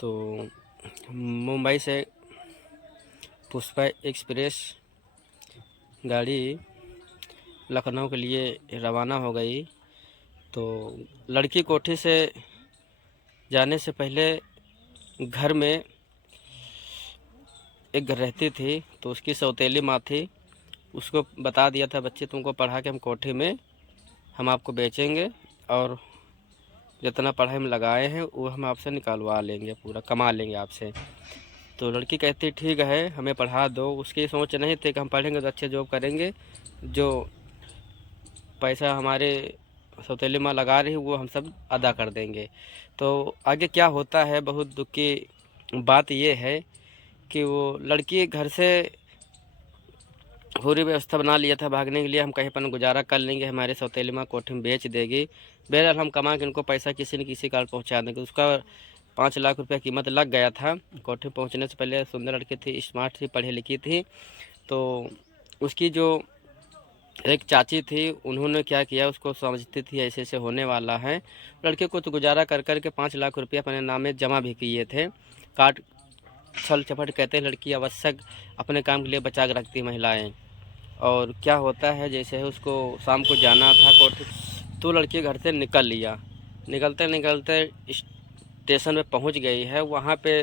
तो मुंबई से पुष्पा एक्सप्रेस गाड़ी लखनऊ के लिए रवाना हो गई। तो लड़की कोठी से जाने से पहले घर में एक घर रहती थी, तो उसकी सौतेली माँ थी, उसको बता दिया था बच्चे तुमको पढ़ा के हम कोठी में हम आपको बेचेंगे और जितना पढ़ाई में लगाए हैं वो हम आपसे निकालवा लेंगे, पूरा कमा लेंगे आपसे। तो लड़की कहती ठीक है हमें पढ़ा दो। उसकी सोच नहीं थी कि हम पढ़ेंगे तो अच्छे जॉब करेंगे, जो पैसा हमारे सौतेली माँ लगा रही वो हम सब अदा कर देंगे। तो आगे क्या होता है, बहुत दुख की बात ये है कि वो लड़की घर से पूरी व्यवस्था बना लिया था भागने के लिए, हम कहीं पर गुजारा कर लेंगे, हमारे सौतेली माँ कोठी में बेच देगी, बहरहाल हम कमा के इनको पैसा किसी न किसी काल पहुंचा देंगे। उसका 5 लाख रुपया कीमत लग गया था। कोठी पहुंचने से पहले सुंदर लड़की थी, स्मार्ट थी, पढ़ी लिखी थी। तो उसकी जो एक चाची थी उन्होंने क्या किया, उसको समझती थी ऐसे ऐसे होने वाला है। लड़के को तो गुजारा कर कर के 5 लाख रुपया अपने नाम में जमा भी किए थे। काट छल चपट कहते हैं लड़की आवश्यक अपने काम के लिए बचा के रखती महिलाएं। और क्या होता है, जैसे है उसको शाम को जाना था कोठी, तो लड़की घर से निकल लिया। निकलते निकलते स्टेशन पे पहुंच गई है, वहाँ पे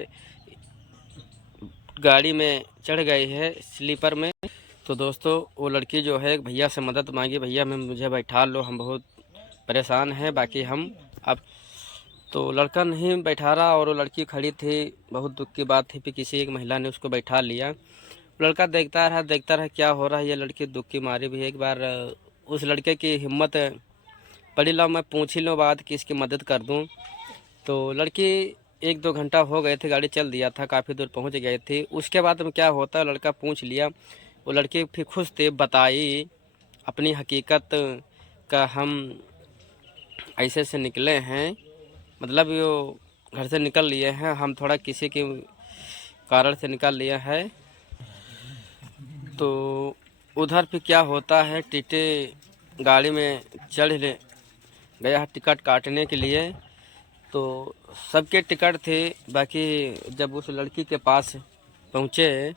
गाड़ी में चढ़ गई है स्लीपर में। तो दोस्तों वो लड़की जो है भैया से मदद मांगी, भैया मैं मुझे बैठा लो, हम बहुत परेशान हैं, बाकी हम अब। तो लड़का नहीं बैठा रहा और वो लड़की खड़ी थी। बहुत दुख की बात थी, फिर किसी एक महिला ने उसको बैठा लिया। लड़का देखता रहा क्या हो रहा है। ये लड़की दुख की मारी भी है। एक बार उस लड़के की हिम्मत पड़ी, लो मैं पूछ ही लो बात कि इसकी मदद कर दूं। तो लड़की 1-2 घंटा हो गए थे, गाड़ी चल दिया था, काफ़ी दूर पहुंच गए थे। उसके बाद में क्या होता है, लड़का पूछ लिया। वो लड़की फिर खुश थे, बताई अपनी हकीकत का, हम ऐसे से निकले हैं, मतलब वो घर से निकल लिए हैं, हम थोड़ा किसी के कारण से निकल लिए हैं। तो उधर फिर क्या होता है, टीटी गाड़ी में चढ़ गया है टिकट काटने के लिए। तो सबके टिकट थे, बाकी जब उस लड़की के पास पहुँचे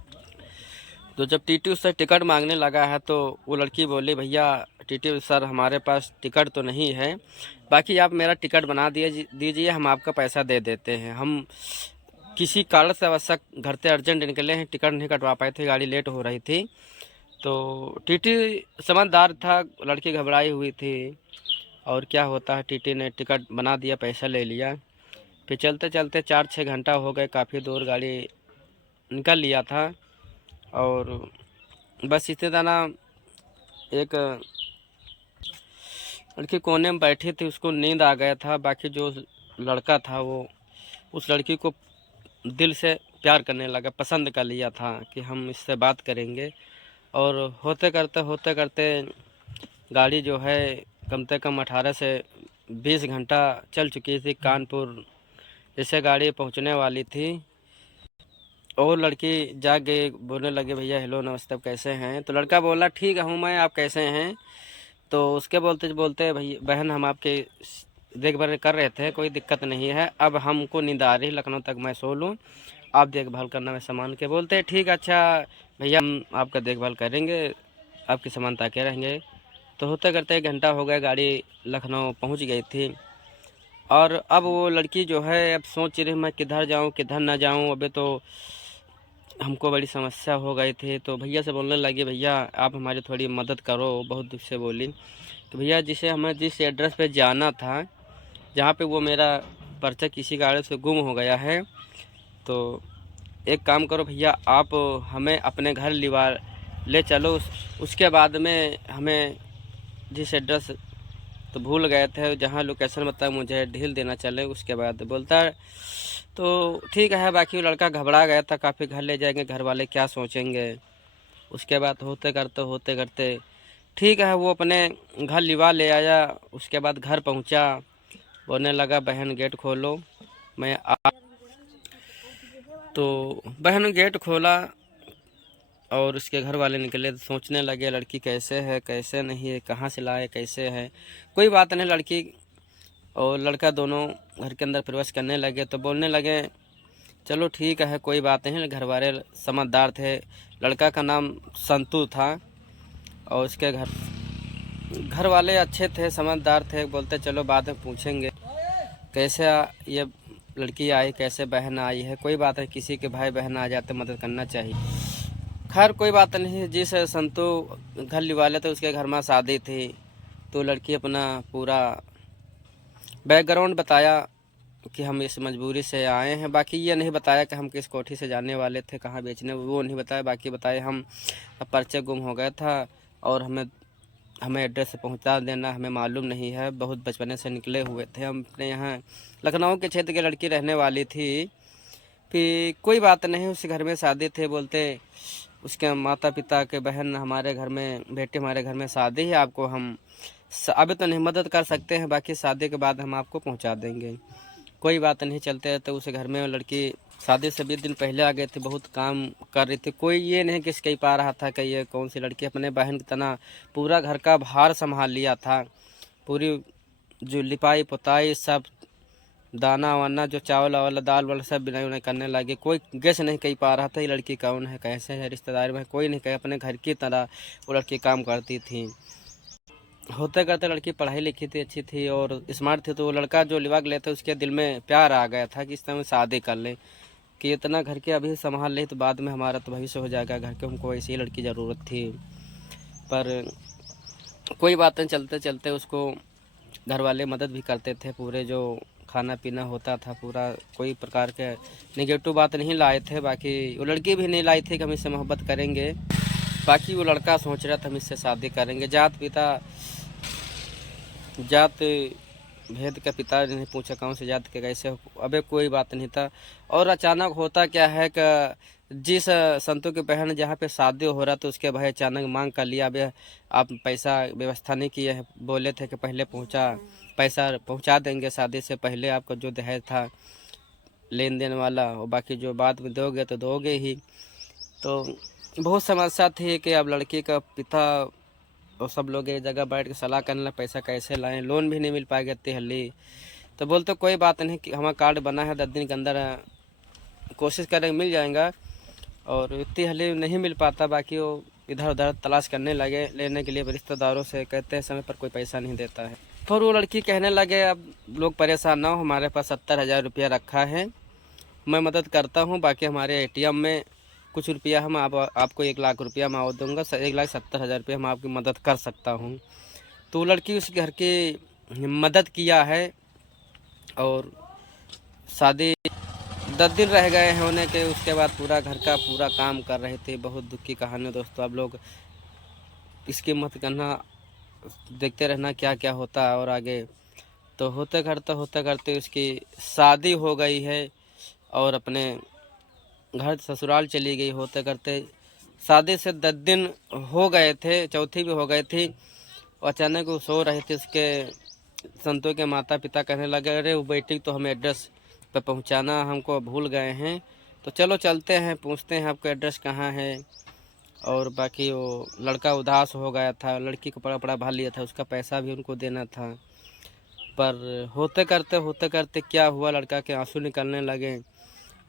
तो जब टीटी उससे टिकट मांगने लगा है तो वो लड़की बोली भैया टीटी सर हमारे पास टिकट तो नहीं है, बाकी आप मेरा टिकट बना दीजिए, हम आपका पैसा दे देते हैं। हम किसी कारण से आवश्यक घर से अर्जेंट निकले हैं, टिकट नहीं कटवा पाए थे, गाड़ी लेट हो रही थी। तो टीटी समझदार था, लड़की घबराई हुई थी। और क्या होता है, टीटी ने टिकट बना दिया, पैसा ले लिया। फिर चलते चलते 4-6 घंटा हो गए, काफ़ी दूर गाड़ी निकल लिया था। और बस इसी तरह एक लड़की कोने में बैठी थी, उसको नींद आ गया था। बाकी जो लड़का था वो उस लड़की को दिल से प्यार करने लगा, पसंद कर लिया था कि हम इससे बात करेंगे। और होते करते गाड़ी जो है कम से कम 18 से 20 घंटा चल चुकी थी। कानपुर जैसे गाड़ी पहुंचने वाली थी और लड़की जाग गई, बोलने लगे भैया हेलो नमस्ते, आप कैसे हैं। तो लड़का बोला ठीक हूँ मैं, आप कैसे हैं। तो उसके बोलते बोलते भैया बहन हम आपके देखभाल कर रहे थे, कोई दिक्कत नहीं है, अब हमको नींद आ रही, लखनऊ तक मैं सो लूँ, आप देखभाल करना मैं सामान के। बोलते ठीक अच्छा भैया हम आपका देखभाल करेंगे, आपकी सामान ताके रहेंगे। तो होते करते 1 घंटा हो गया, गाड़ी लखनऊ पहुंच गई थी। और अब वो लड़की जो है अब सोच रही मैं किधर जाऊं किधर ना जाऊं, अबे तो हमको बड़ी समस्या हो गई थी। तो भैया से बोलने लगी भैया आप हमारी थोड़ी मदद करो, बहुत दुख से बोली। तो भैया जिसे हमें जिस एड्रेस पे जाना था, जहाँ पे वो मेरा पर्चा किसी गाड़ी से गुम हो गया है, तो एक काम करो भैया आप हमें अपने घर ले चलो। उसके बाद में हमें जिस एड्रेस तो भूल गए थे, जहाँ लोकेशन बताया मुझे ढील देना चले। उसके बाद बोलता है तो ठीक है, बाकी लड़का घबरा गया था काफ़ी, घर ले जाएंगे घर वाले क्या सोचेंगे। उसके बाद होते करते ठीक है, वो अपने घर ले आया। उसके बाद घर पहुंचा, बोलने लगा बहन गेट खोलो मैं आ। तो बहन गेट खोला और उसके घर वाले निकले, तो सोचने लगे लड़की कैसे है कैसे नहीं है, कहाँ से लाए कैसे है। कोई बात नहीं, लड़की और लड़का दोनों घर के अंदर प्रवेश करने लगे। तो बोलने लगे चलो ठीक है, कोई बात नहीं। घर वाले समझदार थे। लड़का का नाम संतू था और उसके घर वाले अच्छे थे, समझदार थे। बोलते चलो बाद में पूछेंगे कैसे ये लड़की आई, कैसे बहन आई है। कोई बात नहीं, किसी के भाई बहन आ जाते मदद करना चाहिए। खैर कोई बात नहीं। जिस संतू घर लिवाले थे उसके घर में शादी थी, तो लड़की अपना पूरा बैकग्राउंड बताया कि हम इस मजबूरी से आए हैं। बाकी ये नहीं बताया कि हम किस कोठी से जाने वाले थे, कहाँ बेचने, वो नहीं बताया। बाकी बताए हम पर्चे गुम हो गया था और हमें एड्रेस से पहुंचा देना, हमें मालूम नहीं है। बहुत बचपने से निकले हुए थे हम अपने यहाँ लखनऊ के क्षेत्र की लड़की रहने वाली थी। फिर कोई बात नहीं, उस घर में शादी थे। बोलते उसके माता पिता के बहन हमारे घर में, बेटे हमारे घर में शादी है, आपको हम अभी तो नहीं मदद कर सकते हैं, बाकी शादी के बाद हम आपको पहुंचा देंगे। कोई बात नहीं, चलते रहते। उस घर में लड़की शादी से 20 दिन पहले आ गए थे, बहुत काम कर रही थी। कोई ये नहीं कि कह पा रहा था कि ये कौन सी लड़की। अपने बहन की तरह पूरा घर का भार संभाल लिया था। पूरी जो लिपाई पुताई सब, दाना वाना, जो चावल वाला दाल वाला सब बिनाई उनाई करने लगे। कोई गेस नहीं कह पा रहा था ये लड़की कौन है, कैसे है, रिश्तेदार में कोई नहीं कहे। अपने घर की तरह वो लड़की काम करती थी। होते करते लड़की पढ़ाई लिखी थी, अच्छी थी और स्मार्ट थी। तो वो लड़का जो लिवा गया था उसके दिल में प्यार आ गया था कि इस समय शादी कर ले, कि इतना घर के अभी संभाल ले तो बाद में हमारा तो भविष्य हो जाएगा घर के। हमको ऐसी ही लड़की ज़रूरत थी। पर कोई बात नहीं, चलते चलते उसको घर वाले मदद भी करते थे। पूरे जो खाना पीना होता था पूरा, कोई प्रकार के नेगेटिव बात नहीं लाए थे। बाकी वो लड़की भी नहीं लाई थी कि हम इससे मोहब्बत करेंगे। बाकी वो लड़का सोच रहा था हम इससे शादी करेंगे। जात भेद का पिता ने पूछा कौन से जात के, कैसे हो, अबे कोई बात नहीं था। और अचानक होता क्या है कि जिस संतों की बहन जहाँ पे शादी हो रहा था उसके भाई अचानक मांग कर लिया, अबे आप पैसा व्यवस्था नहीं किए हैं। बोले थे कि पहले पैसा पहुँचा देंगे, शादी से पहले आपका जो दहेज था लेन देन वाला, और बाकी जो बाद में दोगे तो दोगे ही। तो बहुत समस्या थी कि अब लड़की का पिता और सब लोग एक जगह बैठ के सलाह करने लगे पैसा कैसे लाएं। लोन भी नहीं मिल पाएगा इतनी हल्ली। तो बोलते कोई बात नहीं कि हमारा कार्ड बना है, 10 दिन के अंदर कोशिश करेंगे मिल जाएगा। और इतनी हल्ली नहीं मिल पाता। बाकी वो इधर उधर तलाश करने लगे लेने के लिए रिश्तेदारों से, कहते हैं समय पर कोई पैसा नहीं देता है। फिर वो लड़की कहने लगे अब लोग परेशान ना हो, हमारे पास 70,000 रुपया रखा है, मैं मदद करता हूँ। बाकी हमारे ATM में कुछ रुपया हम आपको 1 लाख रुपया मैं और दूँगा, 1,70,000 रुपये हम आपकी मदद कर सकता हूँ। तो लड़की उस घर की मदद किया है और शादी 10 दिन रह गए हैं होने के, उसके बाद पूरा घर का पूरा काम कर रहे थे। बहुत दुख की कहानी दोस्तों, आप लोग इसकी मत करना, देखते रहना क्या क्या होता है और आगे। तो होते करते उसकी शादी हो गई है और अपने घर ससुराल चली गई। होते करते शादी से 10 दिन हो गए थे, चौथी भी हो गई थी। अचानक वो सो रहे थे, उसके संतों के माता पिता कहने लगे अरे वो बेटी तो हमें एड्रेस पे पहुंचाना, हमको भूल गए हैं। तो चलो चलते हैं, पूछते हैं आपका एड्रेस कहाँ है। और बाकी वो लड़का उदास हो गया था, लड़की को बड़ा भा लिया था, उसका पैसा भी उनको देना था। पर होते करते क्या हुआ, लड़का के आंसू निकलने लगे।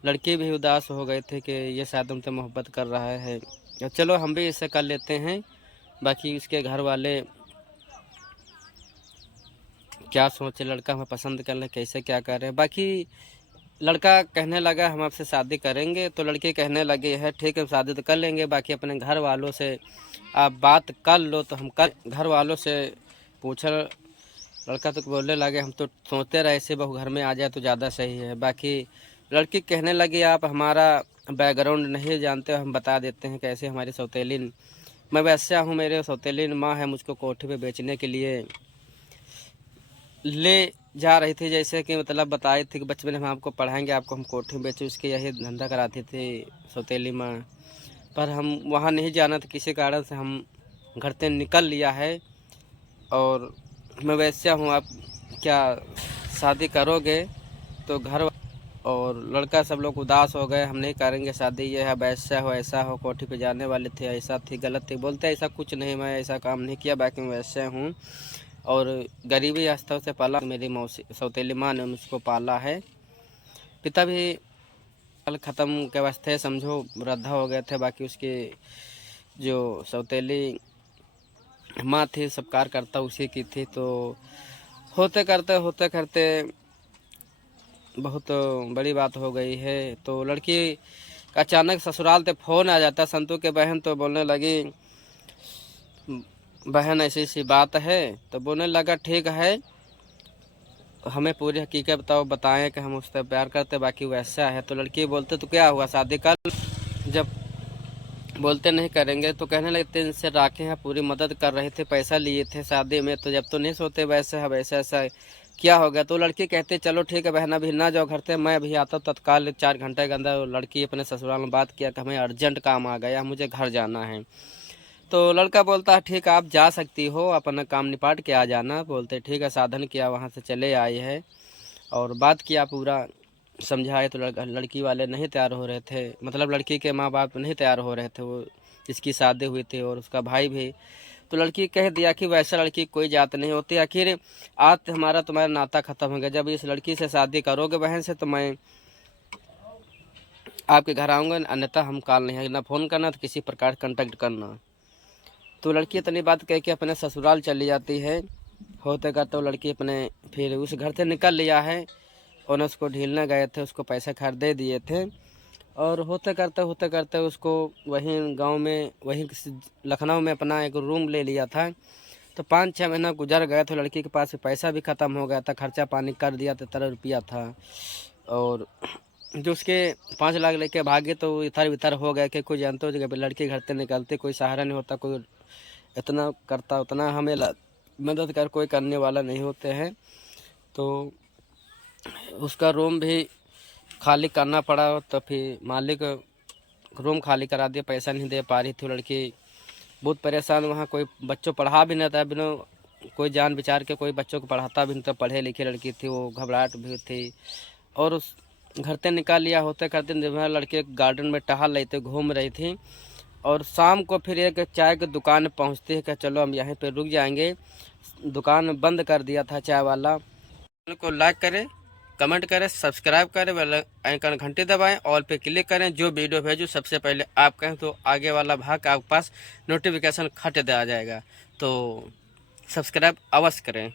लड़की भी उदास हो गए थे कि ये शायद हमसे मोहब्बत कर रहा है, चलो हम भी इसे कर लेते हैं। बाकी उसके घर वाले क्या सोचे, लड़का हमें पसंद कर ले, कैसे क्या कर रहे हैं। बाकी लड़का कहने लगा हम आपसे शादी करेंगे। तो लड़के कहने लगे है ठीक है शादी तो कर लेंगे, बाकी अपने घर वालों से आप बात कर लो। तो हम कर घर वालों से पूछा। लड़का तो बोलने लगे हम तो सोचते रहे ऐसे बहू घर में आ जाए तो ज़्यादा सही है। बाकी लड़की कहने लगी आप हमारा बैकग्राउंड नहीं जानते, हम बता देते हैं कैसे। हमारी सौतेलीन, मैं वैसा हूँ, मेरे सौतेलीन माँ है, मुझको कोठी पे बेचने के लिए ले जा रही थी। जैसे कि मतलब बताई थी कि बचपन में हम आपको पढ़ाएंगे, आपको हम कोठी में बेचें, उसके यही धंधा कराती थी सौतेली माँ। पर हम वहाँ नहीं जाना था, किसी कारण से हम घर से निकल लिया है और मैं वैसा हूँ, आप क्या शादी करोगे। तो घर और लड़का सब लोग उदास हो गए, हम नहीं करेंगे शादी, ये है वैसा हो ऐसा हो, कोठी पे जाने वाले थे, ऐसा थी गलत थी। बोलते ऐसा कुछ नहीं, मैं ऐसा काम नहीं किया, बाकी मैं वैसे हूँ और गरीबी आस्था से पाला, मेरी मौसी सौतेली माँ ने मुझको पाला है। पिता भी कल ख़त्म के वास्ते समझो वृद्धा हो गए थे। बाकी उसकी जो सौतेली माँ थी सब कार्यकर्ता उसी की थी। तो होते करते बहुत बड़ी बात हो गई है। तो लड़की का अचानक ससुराल से फ़ोन आ जाता संतू के बहन। तो बोलने लगी बहन ऐसी सी बात है। तो बोलने लगा ठीक है, हमें पूरी हकीकत बताएं कि हम उससे प्यार करते, बाकी वैसा है। तो लड़की बोलते तो क्या हुआ शादी कर। जब बोलते नहीं करेंगे तो कहने लगते इनसे राखे हैं, पूरी मदद कर रहे थे, पैसा लिए थे शादी में, तो जब तो नहीं सोते वैसे है, वैसा ऐसा क्या हो गया। तो लड़की कहती चलो ठीक है बहन अभी ना जाओ घर से, मैं अभी आता हूँ तत्काल 4 घंटे के अंदर। लड़की अपने ससुराल में बात किया कि हमें अर्जेंट काम आ गया, मुझे घर जाना है। तो लड़का बोलता है ठीक है आप जा सकती हो, अपना काम निपाट के आ जाना। बोलते ठीक है, साधन किया, वहाँ से चले आए हैं और बात किया, पूरा समझाए। तो लड़की वाले नहीं तैयार हो रहे थे, मतलब लड़की के माँ बाप नहीं तैयार हो रहे थे, वो जिसकी शादी हुई थी और उसका भाई भी। तो लड़की कह दिया कि वैसा लड़की कोई जात नहीं होती, आखिर आज हमारा तुम्हारा नाता ख़त्म हो गया, जब इस लड़की से शादी करोगे बहन से तो मैं आपके घर आऊँगा, अन्यथा हम कॉल नहीं है ना फ़ोन करना, तो किसी प्रकार कांटेक्ट करना। तो लड़की इतनी बात कह के अपने ससुराल चली जाती है। होते करते तो लड़की अपने फिर उस घर से निकल लिया है। और उसको ढीलने गए थे, उसको पैसे खरीदे दिए थे। और होते करते उसको वहीं गांव में, वहीं लखनऊ में अपना एक रूम ले लिया था। तो 5-6 महीना गुजर गए। तो लड़की के पास पैसा भी ख़त्म हो गया था, खर्चा पानी कर दिया था, 13 रुपया था। और जो उसके 5 लाख लेके भागे तो इधर उधर हो गए कि कोई जानते हो जब लड़की घर से निकलते कोई सहारा नहीं होता, कोई इतना करता उतना हमें मदद कर कोई करने वाला नहीं होते हैं। तो उसका रूम भी खाली करना पड़ा। तो फिर मालिक रूम खाली करा दिया, पैसा नहीं दे पा रही थी लड़की, बहुत परेशान। वहाँ कोई बच्चों पढ़ा भी नहीं था, बिना कोई जान विचार के कोई बच्चों को पढ़ाता भी नहीं था, पढ़े लिखे लड़की थी, वो घबराहट भी थी। और उस घर से निकाल लिया। होते करते लड़के गार्डन में टहल रही थी, घूम रही थी। और शाम को फिर एक चाय की दुकान पहुँचती है कि चलो हम यहाँ पे रुक जाएंगे। दुकान बंद कर दिया था चाय वाला। चैनल को लाइक करें, कमेंट करें, सब्सक्राइब करें, बेल आइकन घंटी दबाएं, ऑल पे क्लिक करें। जो वीडियो भेजूँ सबसे पहले आप कहें तो आगे वाला भाग आपके पास नोटिफिकेशन खट दे आ जाएगा। तो सब्सक्राइब अवश्य करें।